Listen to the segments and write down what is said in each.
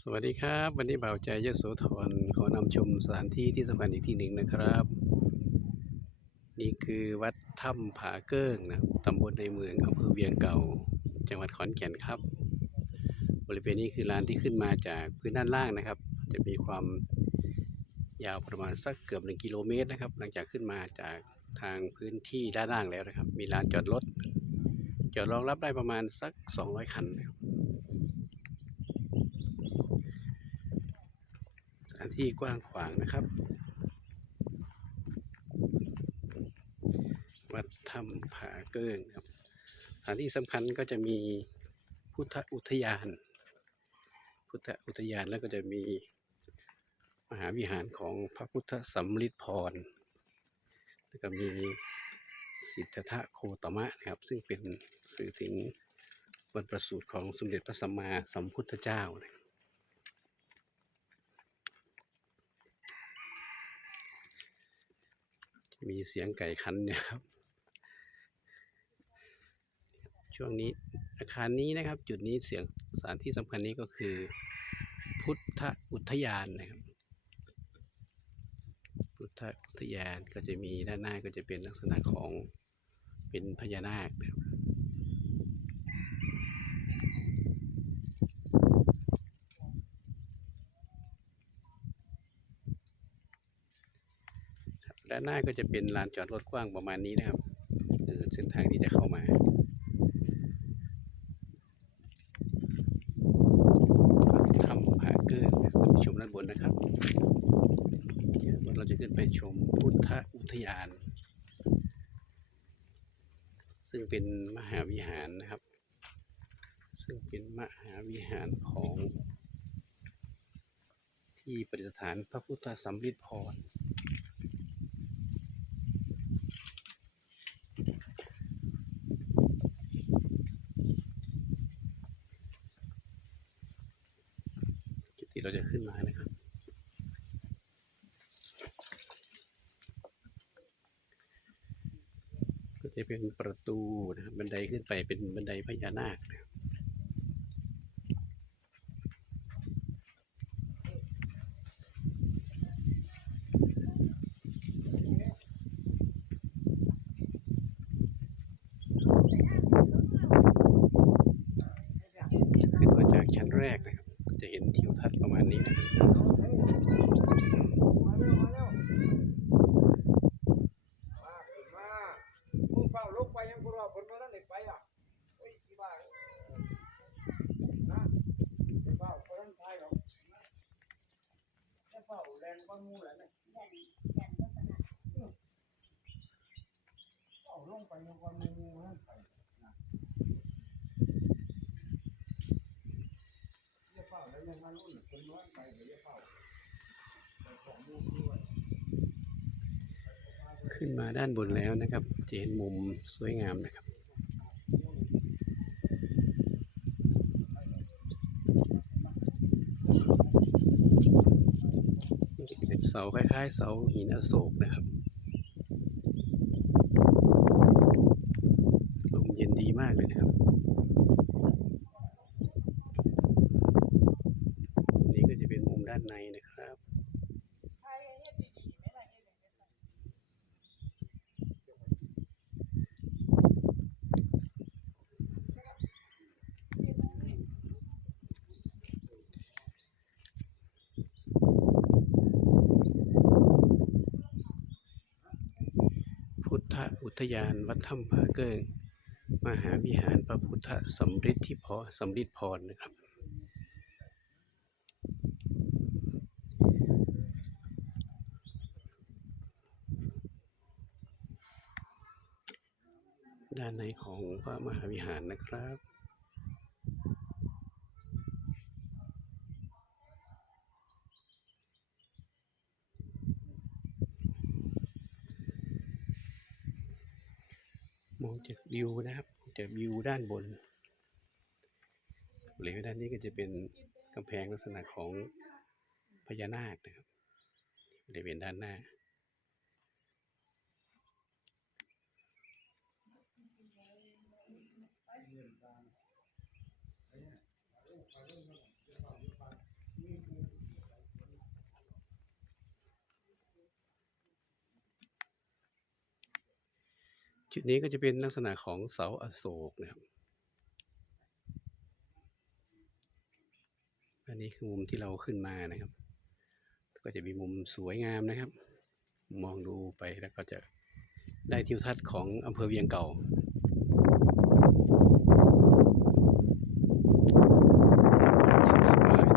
สวัสดีครับ วันนี้เบาใจยโสธรขอนำชมสถานที่ที่สำคัญอีกที่หนึ่งนะครับ นี่คือวัดถ้ำผาเกิ้งนะครับตำบลในเมืองอำเภอเวียงเก่า จังหวัดขอนแก่นครับ บริเวณนี้คือลานที่ขึ้นมาจากพื้นด้านล่างนะครับ จะมีความยาวประมาณสักเกือบหนึ่งกิโลเมตรนะครับ หลังจากขึ้นมาจากทางพื้นที่ด้านล่างแล้วนะครับ มีลานจอดรถจอดรองรับได้ประมาณสัก 200 คันนะครับ สถาน ที่กว้างขวางนะครับ วัดถ้ำผาเกิ้งครับสถานที่สำคัญก็จะมีพุทธอุทยาน พุทธอุทยานแล้วก็จะมีมหาวิหารของพระพุทธสัมฤทธิพร แล้วก็มีสิทธะโคตมะนะครับ ซึ่งเป็นสื่อถึงวันประสูติของสมเด็จพระสัมมาสัมพุทธเจ้านะครับ มีเสียงไก่คันเนี่ยครับ ช่วงนี้อาคารนี้นะครับ จุดนี้เสียงสถานที่สำคัญนี้ก็คือ พุทธอุทยานนะครับ พุทธอุทยานก็จะมีด้านหน้าก็จะเป็นลักษณะของเป็นพญานาคนะครับ ด้านหน้าก็จะเป็นลานจอดรถกว้างประมาณนี้นะครับเส้นทางที่จะเข้ามาทำผาเกินขึ้นไปชมด้านบนนะครับเราจะขึ้นไปชมพุทธอุทยาน ซึ่งเป็นมหาวิหารนะครับ ซึ่งเป็นมหาวิหารของที่ประดิษฐานพระพุทธสัมฤทธิ์พร จุดที่เราจะขึ้นมานะครับ ก็ จะเป็นประตูนะครับบันไดขึ้นไปเป็นบันไดพญานาคขึ้นมาจากชั้นแรกนะครับ จะเห็นทิวทัศน์ประมาณนี้นะครับ มาเร็วมาเร็วมาขึ้นมามึงเฝ้าลงไปยังกูรอผลมาแล้วเด็กไปอะเฮ้ยอีบ้านะไปเฝ้าคนนั้นทายหรอกจะเฝ้าแรงกว่างูแหละเนี่ยเฝ้าล งไปยังกว่างูนั่นไปนะจะเฝ้าแล้วยังมาลุ่นคนน้อยไปเดี๋ยวจะเฝ้าไปของงูด้วยขึ้นมาด้านบนแล้วนะครับ จะเห็นมุมสวยงามนะครับนี่เป็นเสาคล้ายๆ เสาหินอโศกนะครับ ล มเย็นดีมากเลยนะครับ นี่ก็จะเป็นมุมด้านในนะครับ พุทธอุทยานวัดถ้ำผาเกิง มหาวิหารพระพุทธสำริดที่พอสำริดพรนะครับ ด้านในของพระมหาวิหารนะครับมองจากวิวนะครับ จะวิวด้านบนบริเวณด้านนี้ก็จะเป็นกำแพงลักษณะของพญานาคนะครับบริเวณด้านหน้า จุดนี้ก็จะเป็นลักษณะของเสาอโศกนะครับ อันนี้คือมุมที่เราขึ้นมานะครับ ก็จะมีมุมสวยงามนะครับ มองดูไปแล้วก็จะได้ทิวทัศน์ของอำเภอเวียงเก่า สวยนะครับ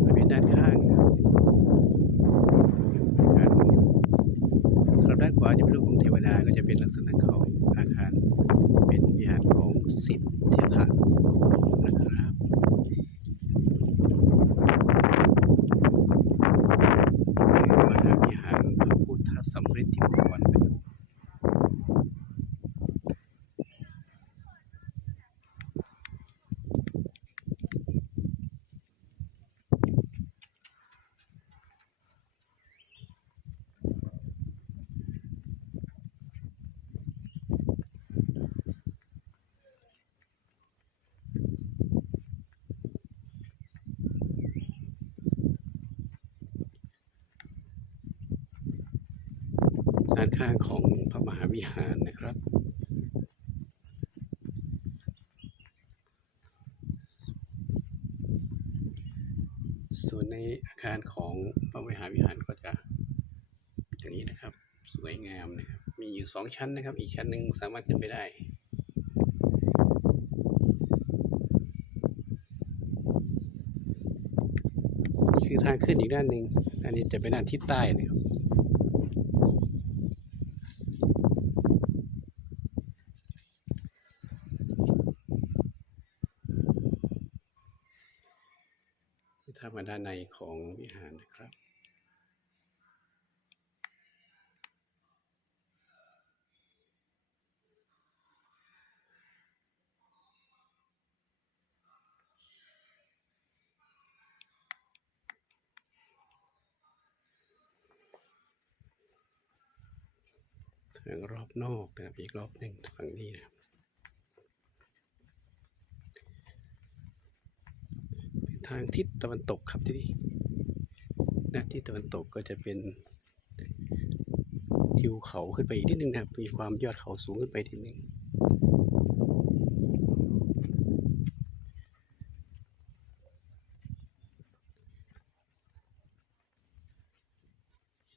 บริเวณด้านข้างนะครับด้านสำหรับด้านขวาจะเป็นรูปของเทวดาก็จะเป็นลักษณะของอาคารเป็นวิหารของสิทธิธะโคดมนะครับ มหาวิหารพระพุทธสำริดที่พรนะครับด้าน ข้างของพระมหาวิหารนะครับส่วนในอาคารของพระมหาวิหารก็จะอย่างนี้นะครับ สวยงามนะครับ มีอยู่สองชั้นนะครับ อีกชั้นหนึ่งสามารถขึ้นไปได้คือทางขึ้นอีกด้านหนึ่งอันนี้จะเป็นด้านทิศใต้นะครับ ถ้ามาด้านในของวิหารนะครับทางรอบนอกนะครับอีกรอบหนึ่งฝั่งนี้นะครับ เป็น ทางทิศตะวันตกครับที่นี่ด้านทิศตะวันตกก็จะเป็นทิวเขาขึ้นไปอีกนิดนึงนะครับ มีความยอดเขาสูงขึ้นไปนิดนึง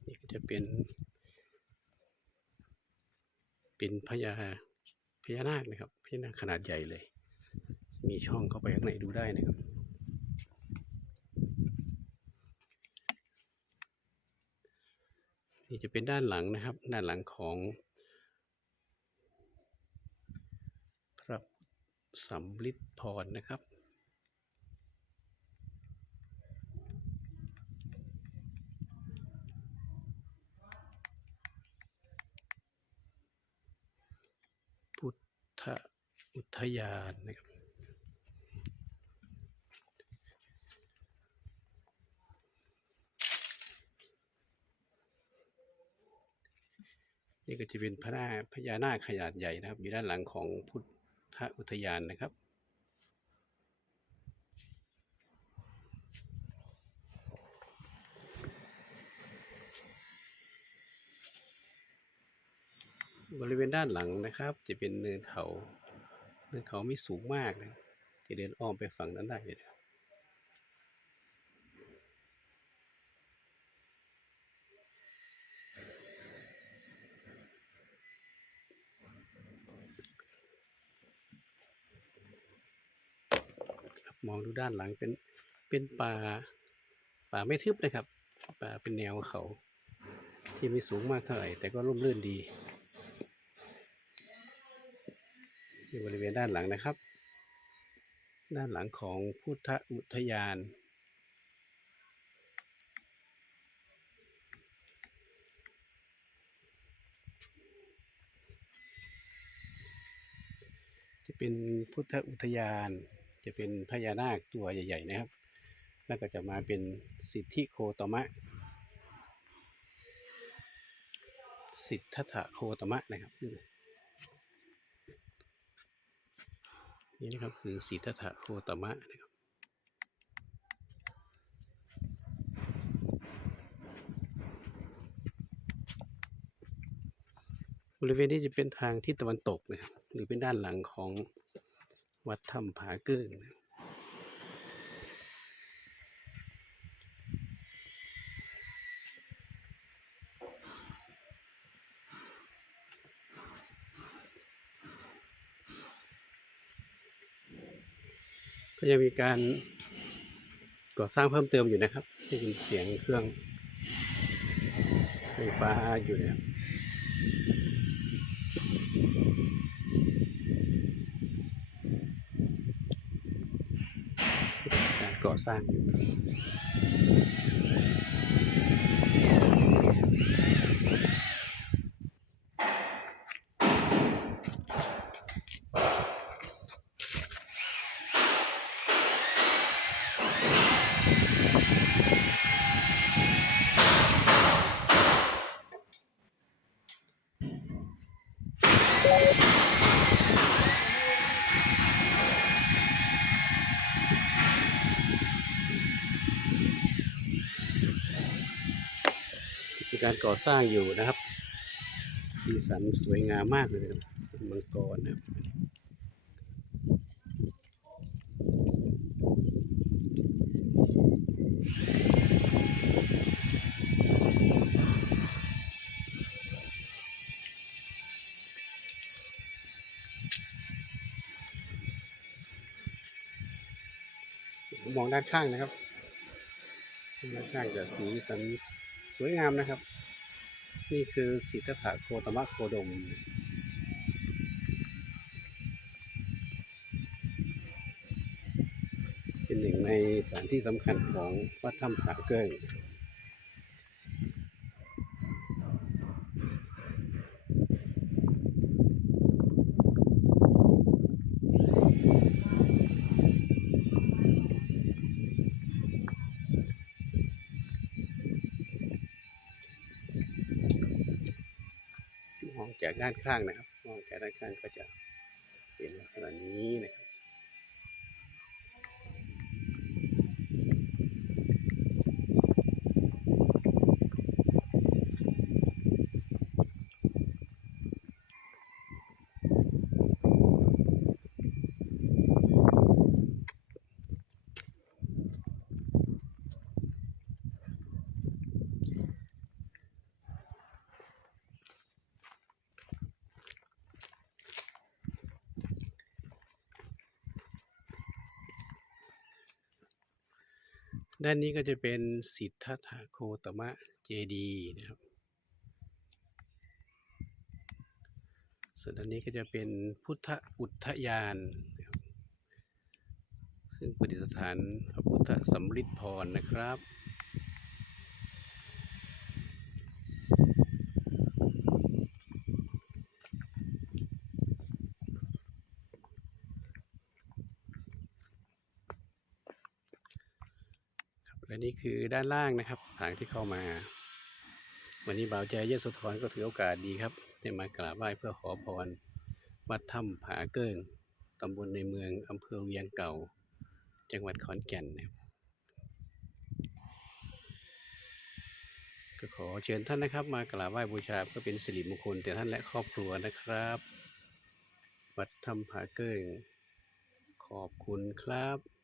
นี่ก็จะเป็น เป็นพญาพญานาคนะครับพญานาคขนาดใหญ่เลย มีช่องเข้าไปข้างในดูได้นะครับ นี่จะเป็นด้านหลังนะครับ ด้านหลังของ พระสำลิดพรนะครับพุทธอุทยานนะครับ นี่ก็จะเป็นพระนาพญานาคขนาดใหญ่นะครับ อยู่ด้านหลังของพุทธอุทยานนะครับ บริเวณด้านหลังนะครับ จะเป็นเนินเขา เนินเขาไม่สูงมากนะจะเดินอ้อมไปฝั่งนั้นได้เลยนะครับ ครับ มองดูด้านหลังเป็นเป็นป่าป่าไม่ทึบนะครับป่าเป็นแนวเขาที่ไม่สูงมากเท่าไหร่แต่ก็ร่มรื่นดีนี่บริเวณด้านหลังนะครับ ด้านหลังของพุทธอุทยาน จะเป็นพุทธอุทยาน จะเป็นพญานาคตัวใหญ่ ๆ นะครับ แล้วก็จะมาเป็นสิทธิโคตมะ สิทธัตถะโคตมะนะครับ นี่นะครับคือสิทธัตถะโคตมะนะครับบริเวณนี้จะเป็นทางทิศตะวันตกนะครับ หรือเป็นด้านหลังของ วัดถ้ำผาเกิ้งนก็ยังมีการก่อสร้างเพิ่มเติมอยู่นะครับได้ยินเสียงเครื่องไฟฟ้าอยู่เนะ ฟัง การก่อสร้างอยู่นะครับสีสันสวยงามมากเลยครับมังกรนะครับมองด้านข้างนะครับด้านข้างจะสีสัน สวยงามนะครับ นี่คือสิทธะโคตมะโคดม เป็นหนึ่งในสถานที่สำคัญของวัดถ้ำผาเกิ้ง ด้านข้างนะครับ มองแกด้านข้างก็จะเป็นลักษณะนี้นะครับ ด้านนี้ก็จะเป็นสิทธัตถะโคตมะเจดีนะครับ ส่วนด้านนี้ก็จะเป็นพุทธอุทยานนะซึ่งประดิษฐานพระพุทธสำริดพรนะครับ และนี่คือด้านล่างนะครับทางที่เข้ามา วันนี้บ่าวใจเยสุธรก็ถือโอกาสดีครับได้มากราบไหว้เพื่อขอพร วัดถ้ำผาเกิ้งตำบลในเมืองอำเภอเวียงเก่า จังหวัดขอนแก่นนะครับก็ขอเชิญท่านนะครับ มากราบไหว้บูชาเพื่อเป็นสิริมงคลแก่ท่านและครอบครัวนะครับ วัดถ้ำผาเกิ้งขอบคุณครับ